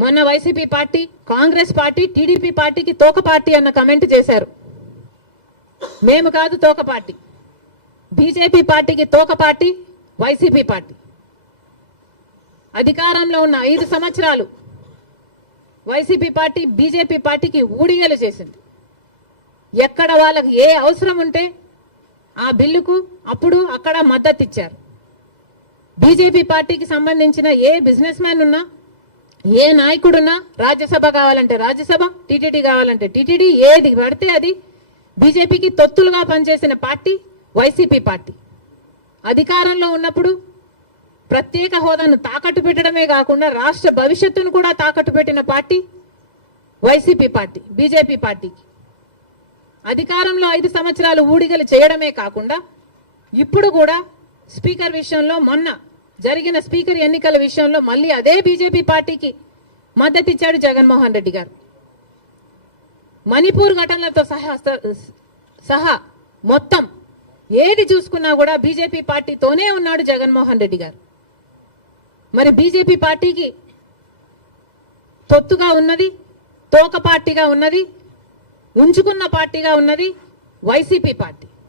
మొన్న YCP party Congress party TDP పార్టీకి తోక పార్టీ అన్న కమెంట్ చేశారు. మేము కాదు తోక పార్టీ. బీజేపీ పార్టీకి తోక పార్టీ వైసీపీ పార్టీ. అధికారంలో ఉన్న ఐదు సంవత్సరాలు వైసీపీ పార్టీ బీజేపీ పార్టీకి ఊడిగలు చేసింది. ఎక్కడ వాళ్ళకి ఏ అవసరం ఉంటే ఆ బిల్లుకు అప్పుడు అక్కడ మద్దతు ఇచ్చారు బీజేపీ పార్టీకి సంబంధించిన ఏ బిజినెస్ మ్యాన్ ఉన్నా ఏ నాయకుడున్నా రాజ్యసభ కావాలంటే రాజ్యసభ టీటీడీ కావాలంటే టీటీడీ ఏది పడితే అది బీజేపీకి తొత్తులుగా పనిచేసిన పార్టీ వైసీపీ పార్టీ. అధికారంలో ఉన్నప్పుడు ప్రత్యేక హోదాను తాకట్టు పెట్టడమే కాకుండా రాష్ట్ర భవిష్యత్తును కూడా తాకట్టు పెట్టిన పార్టీ వైసీపీ పార్టీ బీజేపీ పార్టీకి. అధికారంలో ఐదు సంవత్సరాలు ఊడిగలు చేయడమే కాకుండా ఇప్పుడు కూడా స్పీకర్ విషయంలో మొన్న జరిగిన స్పీకర్ ఎన్నికల విషయంలో మళ్ళీ అదే బీజేపీ పార్టీకి మద్దతిచ్చాడు జగన్మోహన్ రెడ్డి గారు. మణిపూర్ ఘటనలతో సహా సహా మొత్తం ఏది చూసుకున్నా కూడా బీజేపీ పార్టీతోనే ఉన్నాడు జగన్మోహన్ రెడ్డి గారు. మరి బీజేపీ పార్టీకి తొత్తుగా ఉన్నది తోక పార్టీగా ఉన్నది ఉంచుకున్న పార్టీగా ఉన్నది వైసీపీ పార్టీ.